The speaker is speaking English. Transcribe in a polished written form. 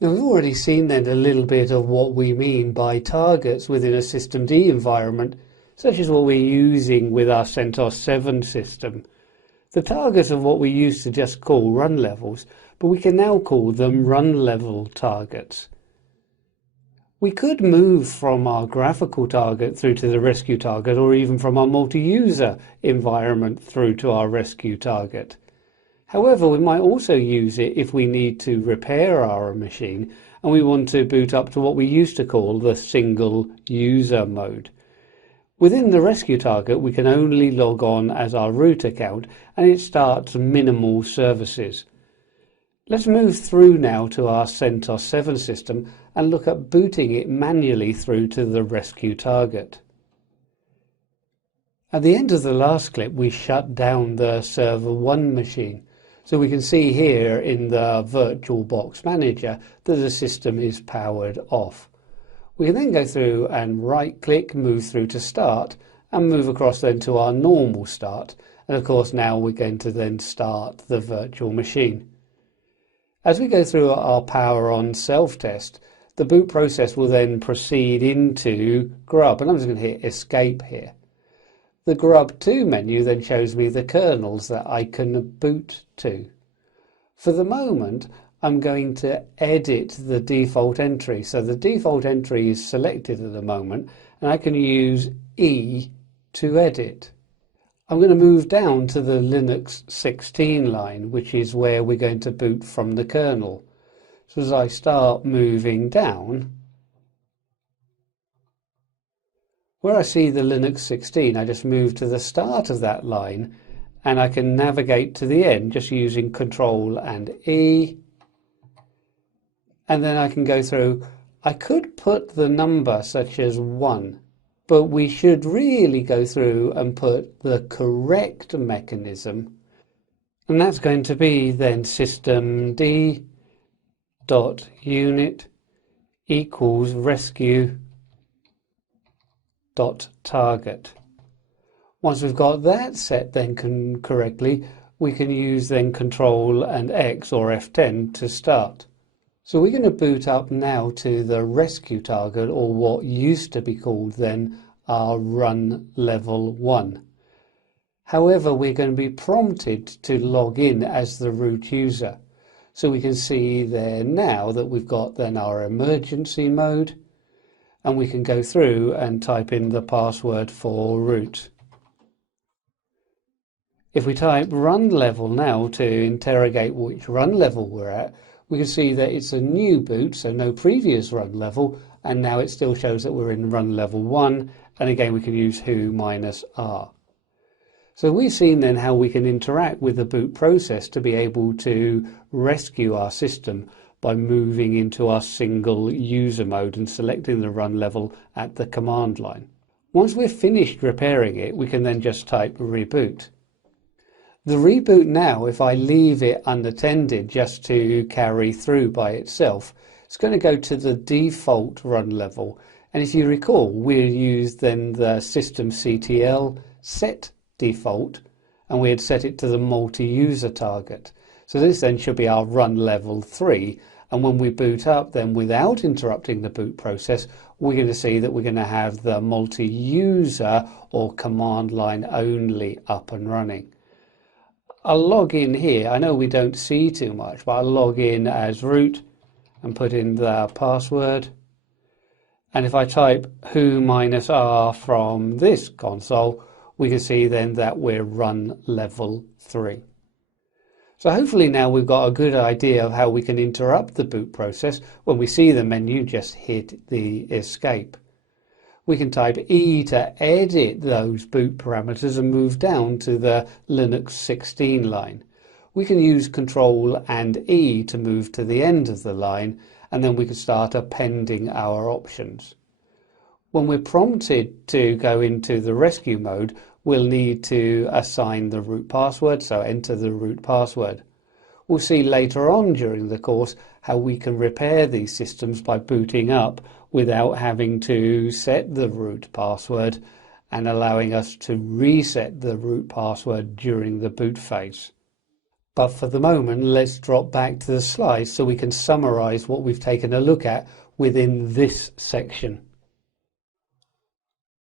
Now we've already seen then a little bit of what we mean by targets within a systemd environment, such as what we're using with our CentOS 7 system. The targets are what we used to just call run levels, but we can now call them run level targets. We could move from our graphical target through to the rescue target, or even from our multi-user environment through to our rescue target. However, we might also use it if we need to repair our machine and we want to boot up to what we used to call the single user mode. Within the rescue target, we can only log on as our root account and it starts minimal services. Let's move through now to our CentOS 7 system and look at booting it manually through to the rescue target. At the end of the last clip, we shut down the server 1 machine. So we can see here in the VirtualBox Manager that the system is powered off. We can then go through and right click, move through to start and move across then to our normal start. And of course now we're going to then start the virtual machine. As we go through our power on self-test, the boot process will then proceed into grub, and I'm just going to hit escape here. The grub2 menu then shows me the kernels that I can boot to. For the moment, I'm going to edit the default entry. So the default entry is selected at the moment, and I can use E to edit. I'm going to move down to the Linux 16 line, which is where we're going to boot from the kernel. So as I start moving down, where I see the Linux 16, I just move to the start of that line and I can navigate to the end just using Control and E. And then I can go through. I could put the number such as 1. But we should really go through and put the correct mechanism, and that's going to be then systemd.unit equals rescue.target. Once we've got that set then correctly, we can use then Control and X or F10 to start. So we're going to boot up now to the rescue target, or what used to be called then our run level 1. However, we're going to be prompted to log in as the root user. So we can see there now that we've got then our emergency mode, and we can go through and type in the password for root. If we type run level now to interrogate which run level we're at, we can see that it's a new boot, so no previous run level, and now it still shows that we're in run level 1, and again we can use who-r. So we've seen then how we can interact with the boot process to be able to rescue our system by moving into our single user mode and selecting the run level at the command line. Once we've finished repairing it, we can then just type reboot. The reboot now, if I leave it unattended just to carry through by itself, it's going to go to the default run level. And if you recall, we'll use then the systemctl set default, and we had set it to the multi-user target. So this then should be our run level 3. And when we boot up then without interrupting the boot process, we're going to see that we're going to have the multi-user or command line only up and running. I'll log in here. I know we don't see too much, but I'll log in as root and put in the password. And if I type who-r from this console, we can see then that we're run level 3. So hopefully now we've got a good idea of how we can interrupt the boot process. When we see the menu, just hit the escape. We can type E to edit those boot parameters and move down to the Linux 16 line. We can use Control and E to move to the end of the line, and then we can start appending our options. When we're prompted to go into the rescue mode, we'll need to assign the root password, so enter the root password. We'll see later on during the course how we can repair these systems by booting up without having to set the root password and allowing us to reset the root password during the boot phase. But for the moment, let's drop back to the slides so we can summarize what we've taken a look at within this section.